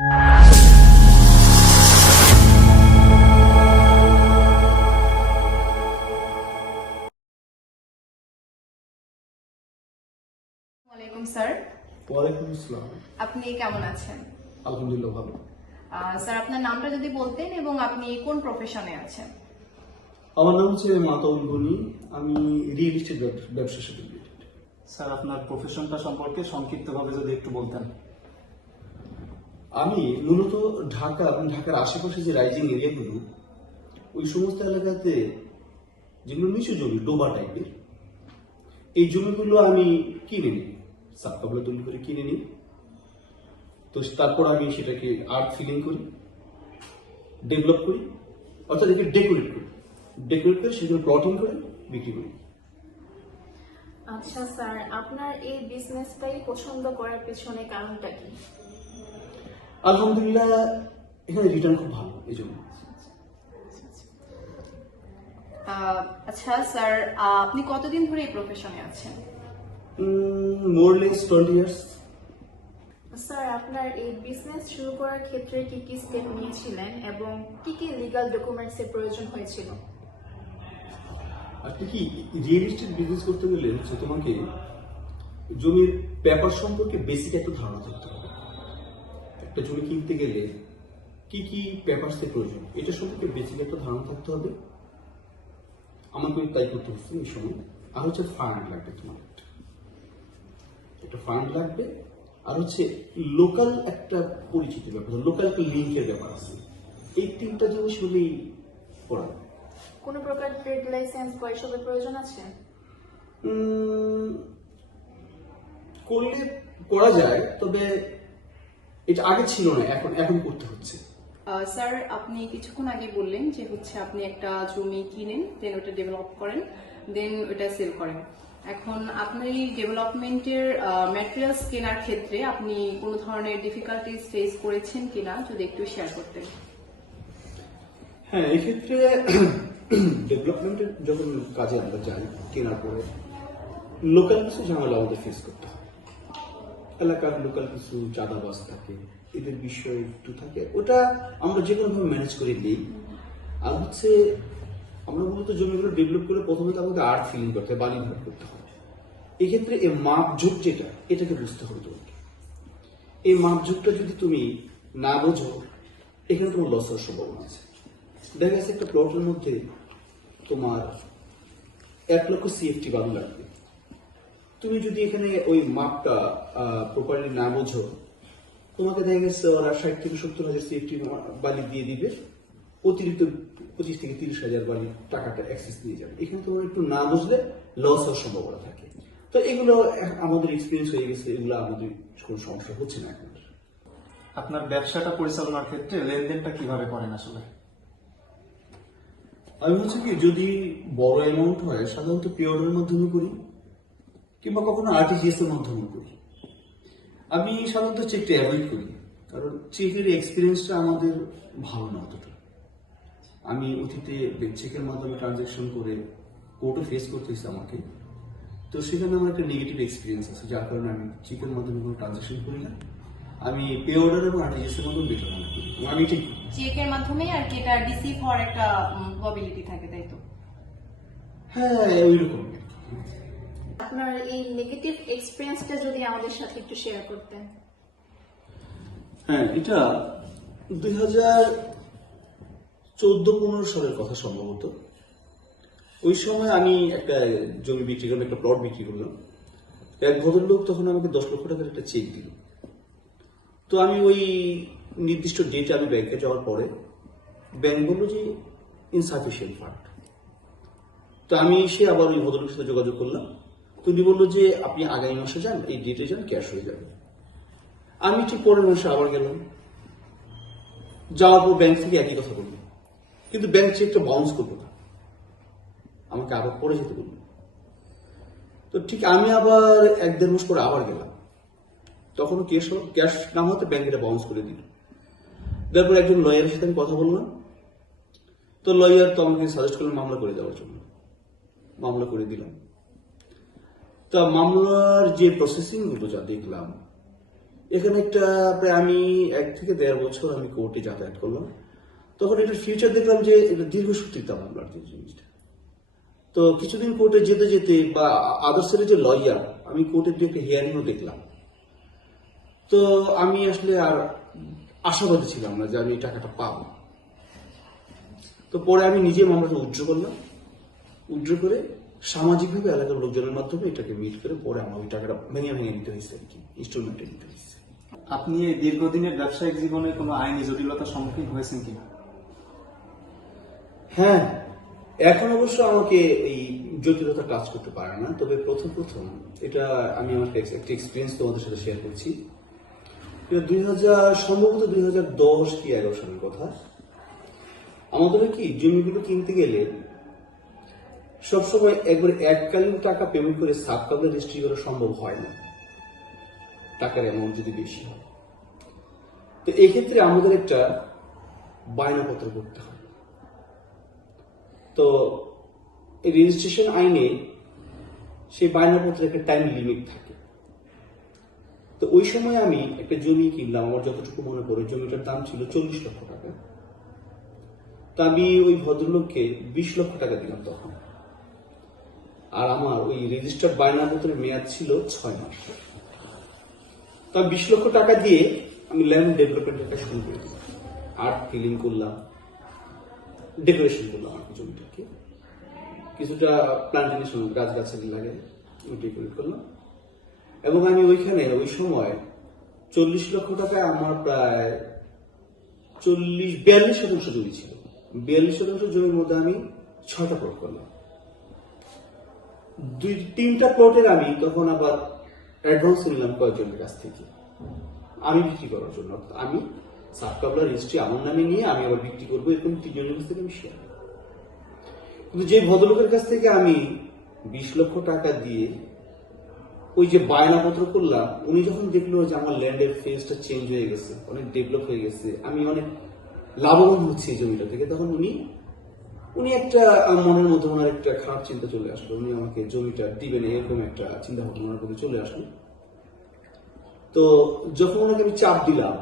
ওয়ালাইকুম স্যার। ওয়ালাইকুম আসসালাম। আপনি কেমন আছেন? আলহামদুলিল্লাহ ভালো। স্যার আপনার নামটা যদি বলতেন এবং আপনি কোন প্রফেশনে আছেন? আমার নাম হচ্ছে মাতাউল গনি, আমি রিয়েল এস্টেট ব্যবসার সাথে রিলেটেড। স্যার আপনার প্রফেশনটা সম্পর্কে সংক্ষিপ্তভাবে যদি একটু বলতেন। আমি মূলত ঢাকা এবং ঢাকার আশেপাশে যে রাইজিং এরিয়াগুলো, ওই সমস্ত এলাকাতে যেগুলো নিচু জমি, ডোবা টাইপের, এই জমিগুলো আমি কিনে নিই, সাবকাবলা তৈরি করে কিনে নিই। তো তারপর আমি সেটাকে আর্ট ফিলিং করি, ডেভেলপ করি, অর্থাৎ একে ডেকোরেট করে সেগুলো প্লটিং করে বিক্রি করি। আচ্ছা স্যার, আপনার এই বিজনেসটাই পছন্দ করার পেছনে কারণটা কি? আলহামদুলিল্লাহ, এখানে রিটার্ন খুব ভালো, এই জন্য। আচ্ছা স্যার, আপনি কতদিন ধরে এই প্রফেশনে আছেন? মোরলেস 20 years। স্যার, আপনার এই বিজনেস শুরু করার ক্ষেত্রে কি কি স্টেপ নিয়েছিলেন এবং কি কি লিগ্যাল ডকুমেন্টসের প্রয়োজন হয়েছিল? আপনি কি রিয়েল এস্টেট বিজনেস করতে গেলে হচ্ছে তোমাকে জমির পেপার সম্পর্কে বেসিক একটা ধারণা থাকতে হবে। একটা জমি কিনতে গেলে কি কি পেপারসের প্রয়োজন, এটা সম্পর্কে বেসিক একটা ধারণা থাকতে হবে। আমাকে তাই করতে হচ্ছে এই সময়। আর হচ্ছে ফান্ড লাগবে, তোমার একটা ফান্ড লাগবে। আর হচ্ছে লোকাল একটা পরিচিতির ব্যাপার, লোকাল একটা লিঙ্কের ব্যাপার আছে। এই তিনটা জিনিস হলেই করা যায়। কোনো প্রকার ট্রেড লাইসেন্স বা এসবের প্রয়োজন আছে? করলে করা যায়, তবে এটা আগে ছিল না, এখন করতে হচ্ছে। স্যার, আপনি কিছুক্ষণ আগে বললেন যে হচ্ছে আপনি একটা জমি কিনেন, দেন ওটা ডেভেলপ করেন, দেন ওটা সেল করেন। এখন আপনার এই ডেভেলপমেন্টের ম্যাটেরিয়ালস কেনার ক্ষেত্রে আপনি কোনো ধরনের ডিফিকাল্টিজ ফেস করেছেন কিনা যদি একটু শেয়ার করতেন। হ্যাঁ, এক্ষেত্রে ডেভেলপমেন্টের যখন কাজে আমরা যাই, কেনার পরে লোকাল কিছু ঝামেলা আমাদের ফেস করতে হয়। এলাকার লোকাল কিছু চাঁদাবাজ থাকে, এদের বিষয় একটু থাকে, ওটা আমরা যে কোনোভাবে ম্যানেজ করে নিই। আর হচ্ছে আমরা মূলত জমিগুলো ডেভেলপ করে প্রথমে তো আমাদের আর্ট ফিলিং করতে হয়, বালি ভরাট করতে হয়। এক্ষেত্রে এই মাপঝোঁক যেটা, এটাকে বুঝতে হবে তোমাকে। এই মাপঝোঁকটা যদি তুমি না বোঝো, এখানে তোমার লস হওয়ার সম্ভাবনা আছে। দেখা যাচ্ছে একটা প্লটের মধ্যে তোমার 1 লক্ষ CFT বালু লাগবে। তুমি যদি এখানে ওই মাপটা প্রপারলি না বোঝো, তোমাকে দেখা গেছে ওরা 60 থেকে 70 হাজার CFT বালি দিয়ে দিবে, অতিরিক্ত 25 থেকে 30 হাজার বালি টাকাটা অ্যাক্সেস নিয়ে যাবে। এখানে তোমার একটু না বুঝলে লস হওয়ার সম্ভাবনা থাকে। তো এগুলো আমাদের এক্সপিরিয়েন্স হয়ে গেছে, এগুলো আমাদের কোনো সমস্যা হচ্ছে না এখন। আপনার ব্যবসাটা পরিচালনার ক্ষেত্রে লেনদেনটা কিভাবে করেন আসলে? আমি হচ্ছে কি, যদি বড় অ্যামাউন্ট হয় সাধারণত পে অর্ডারের মাধ্যমে করি, কিংবা কখনো RTGS এর মাধ্যমে করি। আমি সাধারণত চেকটা অ্যাভয়েড করি, কারণ চেকের এক্সপিরিয়েন্সটা আমাদের ভালো না অতটা। আমি অতীতে চেকের মাধ্যমে ট্রানজাকশন করে কোর্টে ফেস করতে হয়েছে আমাকে। তো সেখানে আমার একটা নেগেটিভ এক্সপিরিয়েন্স আছে, যার কারণে আমি চেকের মাধ্যমে কোনো ট্রানজাকশন করি না। আমি পে অর্ডার এবং RTGS এর মাধ্যমে বেতন করি। আমি ঠিক চেকের মাধ্যমে আর কি এটা রিসিভ হওয়ার একটা প্রবাবিলিটি থাকে, তাই তো? হ্যাঁ, ওইরকম। আপনার এই নেগেটিভ এক্সপিরিয়েন্সটা যদি আমাদের সাথে একটু শেয়ার করতেন। হ্যাঁ, এটা 2014-15 সালের কথা সম্ভবত। ওই সময় আমি একটা জমি বিক্রি করলাম, একটা প্লট বিক্রি করলাম। এক ভদ্রলোক তখন আমাকে 10 লক্ষ টাকার একটা চেক দিল। তো আমি ওই নির্দিষ্ট ডেটে আমি ব্যাংকে যাওয়ার পরে ব্যাংক বললো যে ইনসাফিসিয়েন্ট ফান্ড। তো আমি এসে আবার ওই ভদ্রলোকের সাথে যোগাযোগ করলাম। তো উনি বললো যে আপনি আগামী মাসে যান, এই ডেটে যান, ক্যাশ হয়ে যাবে। আমি ঠিক পরের মাসে আবার গেলাম, যাওয়ার পর ব্যাংক থেকে একই কথা বললো, কিন্তু ব্যাংক চেকটা বাউন্স করলো না, আমাকে আবার পরে যেতে বললো। তো ঠিক আমি আবার 1-1.5 মাস পরে আবার গেলাম, তখনও ক্যাশ না হতে ব্যাংক এটা বাউন্স করে দিল। তারপর একজন লয়ারের সাথে আমি কথা বললাম। তো লয়ার তো আমাকে সাজেস্ট করলেন মামলা করে দেওয়ার জন্য। মামলা করে দিলাম। তা মামলার যে প্রসেসিং গুলো যা দেখলাম, এখানে একটা প্রায় আমি 1 থেকে 1.5 বছর আমি কোর্টে যাতায়াত করলাম। তখন এটা ফিউচার দেখলাম যে এটা দীর্ঘসূত্রিতা মামলার যে জিনিসটা। তো কিছুদিন কোর্টে যেতে যেতে বা আদার্সের যে লয়ার, আমি কোর্টের দু একটা হিয়ারিংও দেখলাম। তো আমি আসলে আর আশাবাদী ছিলাম না যে আমি এই টাকাটা পাবো। তো পরে আমি নিজে মামলাটা উইথড্র করলাম। উইথড্র করে সামাজিকভাবে এলাকার লোকজনের মাধ্যমে এটাকে মিট করে পরে আমার ওই টাকাটা ভেঙে ভেঙে নিতে হয়েছে আর কি, ইনস্টলমেন্টে নিতে হয়েছে। আপনি এই দীর্ঘদিনের ব্যবসায়িক জীবনে কোনো আইনি জটিলতার সম্মুখীন হয়েছেন কিনা? হ্যাঁ, এখন অবশ্য আমাকে এই জটিলতা কাজ করতে পারে না, তবে প্রথম এটা আমি আমার একটা এক্সপিরিয়েন্স তোমাদের সাথে শেয়ার করছি। এটা সম্ভবত 2010 কি 11 সালের কথা। আমাদের কি জমিগুলো কিনতে গেলে সবসময় একবার এককালীন টাকা পেমেন্ট করে সাব কাবলা রেজিস্ট্রি করা সম্ভব হয় না, টাকার অ্যামাউন্ট যদি বেশি হয়। তো এক্ষেত্রে আমাদের একটা বায়নাপত্র করতে হয়। তো এই রেজিস্ট্রেশন আইনে সেই বায়নাপত্রের একটা টাইম লিমিট থাকে। তো ওই সময় আমি একটা জমি কিনলাম, আমার যতটুকু মনে পড়ে জমিটার দাম ছিল 40 লক্ষ টাকা। তা আমি ওই ভদ্রলোককে 20 লক্ষ টাকা দিলাম তখন। আর আমার ওই রেজিস্টার্ড বায়নাপত্রের মেয়াদ ছিল 6 মাস। তা 20 লক্ষ টাকা দিয়ে আমি ল্যান্ড ডেভেলপমেন্টের কাজ শুরু করে দিলাম। আর্ট ফিলিং করলাম, ডেকোরেশন করলাম আর কি জমিটাকে, কিছুটা প্লান্টেশন গাছগাছালি লাগে ডেকোরেট করলাম। এবং আমি ওইখানে ওই সময় 40 লক্ষ টাকায় আমার প্রায় 42% জমি ছিল। 42% জমির মধ্যে আমি 6টা প্লট করলাম। 2-3টা প্লটের আমি তখন আবার অ্যাডভান্স নিলাম কয়েকজনের কাছ থেকে আমি বিক্রি করার জন্য। আমি সাব কাবলা রেজিস্ট্রি আমার নামে নিয়ে আমি আবার বিক্রি করবো, এরকম 3জনের কাছ থেকে আমি শেয়ার। কিন্তু যে ভদ্রলোকের কাছ থেকে আমি 20 লক্ষ টাকা দিয়ে ওই যে বায়নাপত্র করলাম, উনি যখন দেখলো যে আমার ল্যান্ডের ফেজটা চেঞ্জ হয়ে গেছে, অনেক ডেভেলপ হয়ে গেছে, আমি অনেক লাভবান হচ্ছি এই জমিটা থেকে, তখন উনি একটা মনের মধ্যে ওনার একটা খারাপ চিন্তা চলে আসলো। উনি আমাকে জমিটা দিবেন এরকম একটা চিন্তা ভাবনা ওনার মধ্যে চলে আসলো। তো যখন ওনাকে আমি চাপ দিলাম,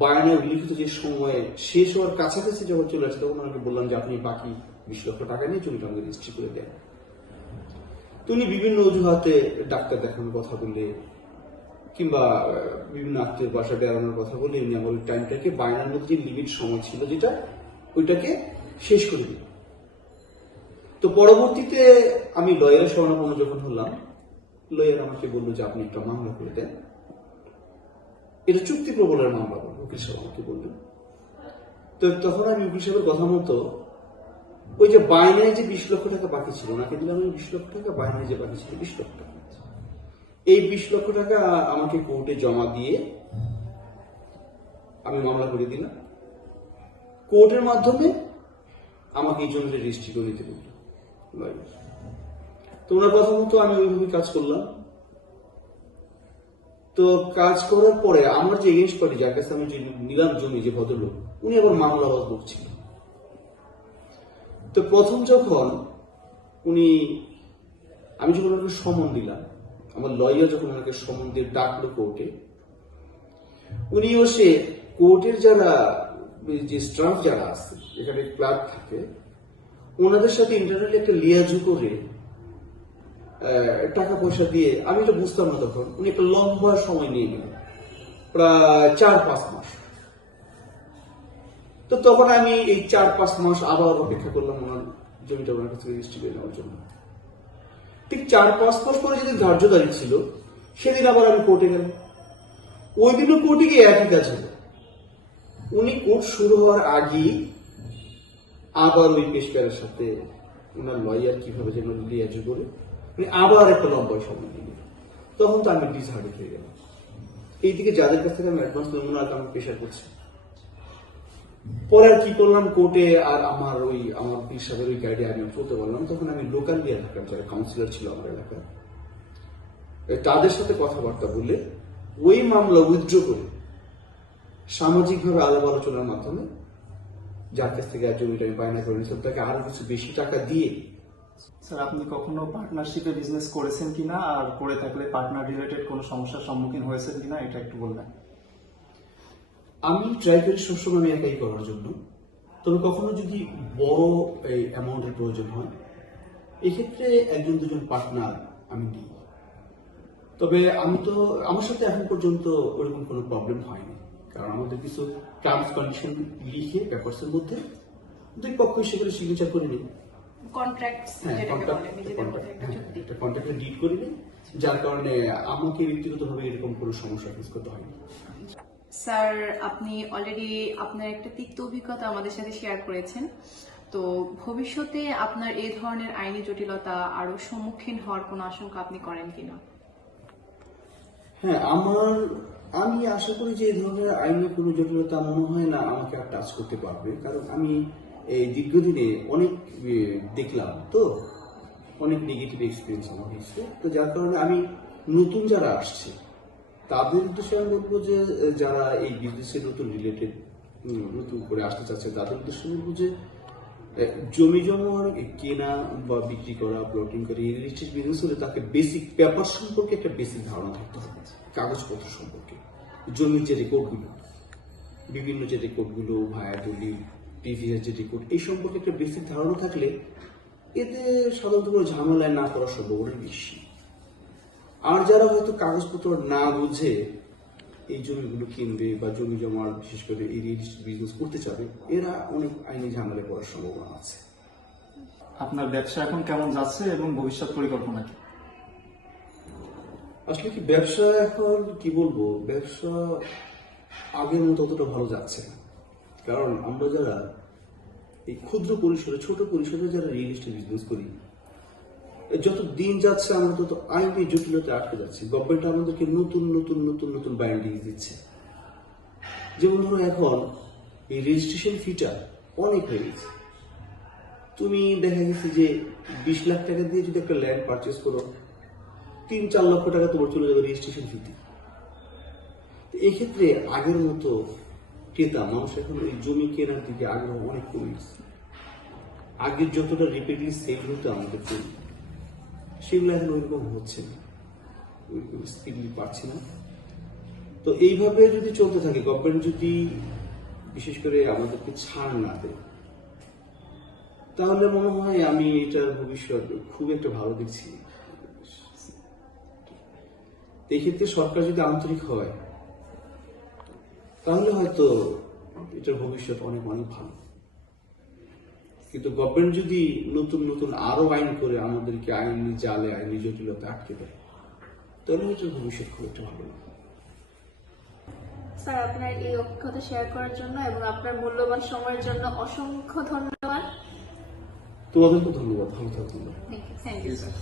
বায়ানের উল্লিখিত যে সময়ে শেষ হওয়ার কাছাকাছি যখন চলে আসে, তখন ওনাকে বললাম যে আপনি বাকি 20 লক্ষ টাকা নিয়ে জমিটা আমাকে রেজিস্ট্রি করে দেন। তো উনি বিভিন্ন অজুহাতে ডাক্তার দেখানোর কথা বললে কিংবা বিভিন্ন আত্মীয় বাসা বেড়ানোর কথা বলে উনি আমার ওই টাইমটাকে বায়নার মধ্যে যে লিমিট সময় ছিল যেটা, ওইটাকে শেষ করে দিল। তো পরবর্তীতে আমি লয়ারের শরণাপন্ন যখন হলাম, লয়ার আমাকে বললো যে আপনি একটা মামলা করে দেন, এটা চুক্তি প্রবলের মামলা বলবো, উকিল সাহেব আমাকে বললেন। তো তখন আমি উকিল সাহেবের কথা মতো ওই যে বায়নায় যে 20 লক্ষ টাকা বাকি ছিল, ওনাকে দিলাম 20 লক্ষ টাকা, বায়নায় যে বাকি ছিল 20 লক্ষ টাকা। এই 20 লক্ষ টাকা আমাকে কোর্টে জমা দিয়ে আমি মামলা করে দিলাম। কোর্টের মাধ্যমে আমাকে এই জমিটা রেজিস্ট্রি করে নিতে বলল। তো ওনার কথা মতো আমি ওইভাবে কাজ করলাম। তো কাজ করার পরে আমার যে এগেন্স্ট পার্টি, যার কাছে আমি যে নিলাম জমি, যে ভদ্রলোক, উনি আবার মামলা আওয়াজ করছিল। তো প্রথম যখন আমি যখন ওনাকে সমন দিলাম, আমার লয়ার যখন ওনাকে সমন দিয়ে ডাকলো কোর্টে, উনিও সে কোর্টের যারা যে স্টাফ যারা আছে, এখানে ক্লার্ক থাকে, ওনাদের সাথে ইন্টারনালি একটা লিয়াজু করে টাকা পয়সা দিয়ে, আমি এটা বুঝতাম না তখন, উনি একটা লম্বা সময় নিয়ে নিলেন, প্রায় 4-5 মাস। তো তখন আমি এই 4-5 মাস আবার অপেক্ষা করলাম ওনার জমিটা ওনার কাছে রেজিস্ট্রি করে নেওয়ার জন্য। ঠিক 4-5 মাস পরে যেদিন ধার্য তারিখ ছিল, সেদিন আবার আমি কোর্টে গেলাম। ওই দিনও কোর্টে গিয়ে একই কাজ হলো। উনি কোর্ট শুরু হওয়ার আগেই আবার ওই পেশকারের সাথে ওনার লয়ার কিভাবে যেন লিয়াজু করে উনি আবার একটা লম্বা সময় দিলেন। তখন তো আমি ডিসহার্টেড হয়ে গেলাম। এইদিকে যাদের কাছ থেকে আমি অ্যাডভান্স নেব না, আমি প্রেশার করছি। পরে আর কি করলাম, কোর্টে আর আমার পীর সাহেবের ওই গাইডে আমি চলতে পারলাম। তখন আমি লোকাল এলাকার যারা কাউন্সিলর ছিল আমার এলাকায়, তাদের সাথে কথাবার্তা বলে ওই মামলা উইথড্র করে সামাজিকভাবে আলাপ আলোচনার মাধ্যমে যার কাছ থেকে জমিটা আমি বায়না করে নিয়েছিলাম, তাকে আরো কিছু বেশি টাকা দিয়ে স্যার আপনি কখনো পার্টনারশিপে বিজনেস করেছেন কিনা, আর করে থাকলে পার্টনার রিলেটেড কোনো সমস্যার সম্মুখীন হয়েছেন কিনা এটা একটু বলবেন। আমি ট্রাই করি সবসময় আমি একাই করার জন্য, তবে কখনো যদি বড় এই অ্যামাউন্টের প্রয়োজন হয় এক্ষেত্রে একজন দুজন পার্টনার আমি নিই। তবে আমি তো আমার সাথে এখন পর্যন্ত ওরকম কোনো প্রবলেম হয়নি, কারণ আমাদের কিছু টার্মস কন্ডিশন লিখে পেপারসের মধ্যে দুই পক্ষ সেগুলো সিগনেচার করে নিই। কন্ট্রাক্টস হ্যাঁ, যেটাকে বলে নিজেদের মধ্যে একটা চুক্তি। কন্ট্রাক্টে ডিড করে নিই, যার কারণে আমাকে ব্যক্তিগতভাবে এরকম কোনো সমস্যা ফেস করতে হয়নি। স্যার আপনি অলরেডি আপনার একটা তিক্ত অভিজ্ঞতা আমাদের সাথে শেয়ার করেছেন, তো ভবিষ্যতে আপনার এই ধরনের আইনি জটিলতা আরো সম্মুখীন হওয়ার কোনো আশঙ্কা আপনি করেন কিনা? হ্যাঁ, আমি আশা করি যে এই ধরনের আইনি কোনো জটিলতা মনে হয় না আমাকে আর টাচ করতে পারবে, কারণ আমি এই দীর্ঘদিনে অনেক দেখলাম, তো অনেক নেগেটিভ এক্সপিরিয়েন্স আমার হয়েছে। তো যার কারণে আমি নতুন যারা আসছে তাদের উদ্দেশ্যে আমি বলবো যে যারা এই বিজনেসে নতুন রিলেটেড নতুন করে আসতে চাচ্ছে তাদের উদ্দেশ্যে বলবো যে জমি জমার কেনা বা বিক্রি করা, প্লটিং করা, এই রিলেটেড বিজনেস হলে তাকে বেসিক পেপার সম্পর্কে একটা বেসিক ধারণা থাকতে হবে, কাগজপত্র সম্পর্কে, জমির যে রেকর্ডগুলো, বিভিন্ন যে রেকর্ডগুলো, ভায়া দলিল, টিভিএস যে রেকর্ড, এই সম্পর্কে একটা বেসিক ধারণা থাকলে এতে সাধারণত কোনো ঝামেলায় না করার সম্ভাবনা বেশি। আর যারা হয়তো কাগজপত্র না বুঝে এই জমিগুলো কিনবে বা জমি জমার বিশেষ করে এই রিয়েল এস্টেট বিজনেস করতে চাবে, এরা অনেক আইনি ঝামেলায় পড়ার সম্ভাবনা আছে। আপনার ব্যবসা এখন কেমন যাচ্ছে এবং ভবিষ্যৎ পরিকল্পনা কি? আসলে কি ব্যবসা এখন কি বলবো, ব্যবসা আগের মতো অতটা ভালো যাচ্ছে না, কারণ আমরা যারা এই ক্ষুদ্র পরিসরে ছোট পরিসরে যারা রিয়েল এস্টেট বিজনেস করি, যত দিন যাচ্ছে আমরা তত আইনি জটিলতা আটকে যাচ্ছি। গভর্নমেন্ট আমাদেরকে নতুন নতুন নতুন নতুন বাইন্ডিং দিচ্ছে। যেমন ধরো এখন এই রেজিস্ট্রেশন ফিটা অনেক হয়ে গেছে। তুমি দেখা গেছে যে 20 লাখ টাকা দিয়ে যদি একটা ল্যান্ড পারচেস করো, 3-4 লক্ষ টাকা তোমার চলে যাবে রেজিস্ট্রেশন ফিতে। এক্ষেত্রে আগের মতো ক্রেতা মানুষ এখন ওই জমি কেনার দিকে আগ্রহ অনেক কমে গেছে। আগের যতটা রিপিটলি সেল হতো আমাদের জমি, সেগুলো এখন ওইরকম হচ্ছে না, ওইরকম স্পিডলি পাচ্ছি না। তো এইভাবে যদি চলতে থাকে, গভর্নমেন্ট যদি বিশেষ করে আমাদেরকে ছাড় না দেয়, তাহলে মনে হয় আমি এটার ভবিষ্যৎ খুব একটা ভালো দেখছি। এক্ষেত্রে সরকার যদি আন্তরিক হয় তাহলে হয়তো এটার ভবিষ্যৎ অনেক অনেক ভালো। কিন্তু গভর্নমেন্ট যদি নতুন নতুন আরো আইন করে আমাদেরকে আইনি জালে, আইনি জটিলতা আটকে দেয়, তাহলে এটার ভবিষ্যৎ খুব একটা ভালো না। স্যার আপনার এই অভিজ্ঞতা শেয়ার করার জন্য এবং আপনার মূল্যবান সময়ের জন্য অসংখ্য ধন্যবাদ। তোমাদেরকে ধন্যবাদ, ভালো থাকুন। Thank you sir.